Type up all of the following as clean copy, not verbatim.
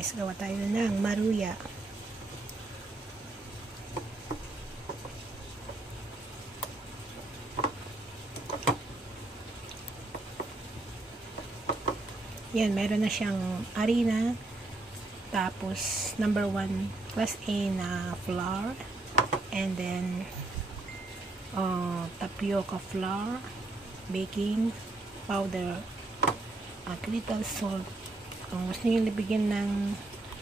guys, gawa tayo ng maruya. Yan, meron na siyang harina. Tapos, number 1, class A na flour. And then, tapioca flour, baking powder, at little salt. Kung gusto nyo libigyan ng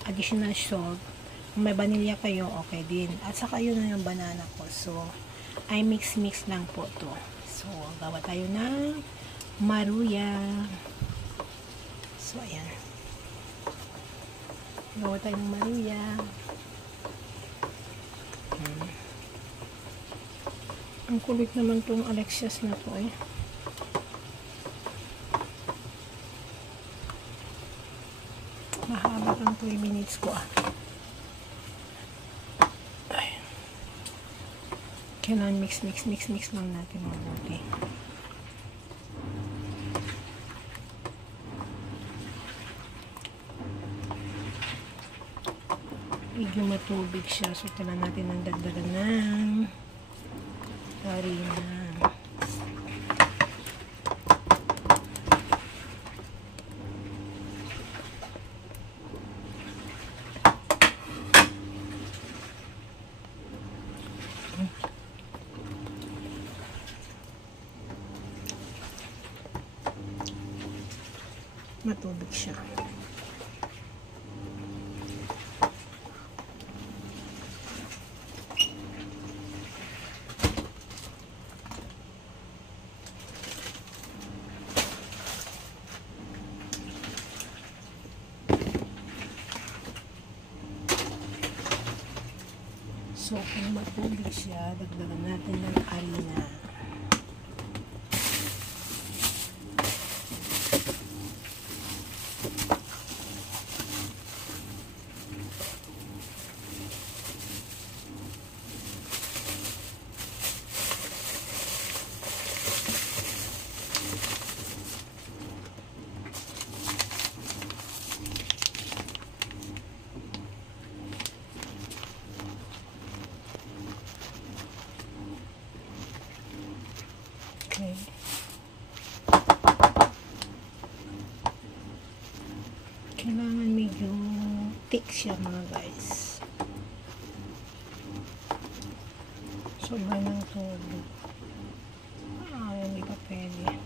additional salt, kung may vanilla kayo, okay din. At saka yun na yung banana ko. So, I mix lang po to. So, gawa tayo ng maruya. So, ayan. Gawa tayo ng maruya. Ang kulit naman tong Alexias na to eh. Mahaba ang 3 minutes ko ah. Ay. Kailangan mix lang natin mabuti. Medyo matubig siya. So, kailangan natin ang dagdagan ng harina. Matubig siya. So, kung matubig siya, dagdagan natin ng harina. Okay. Kailangan medyo thick siya mga guys. Sobra ng tubig. Hindi pa pwede.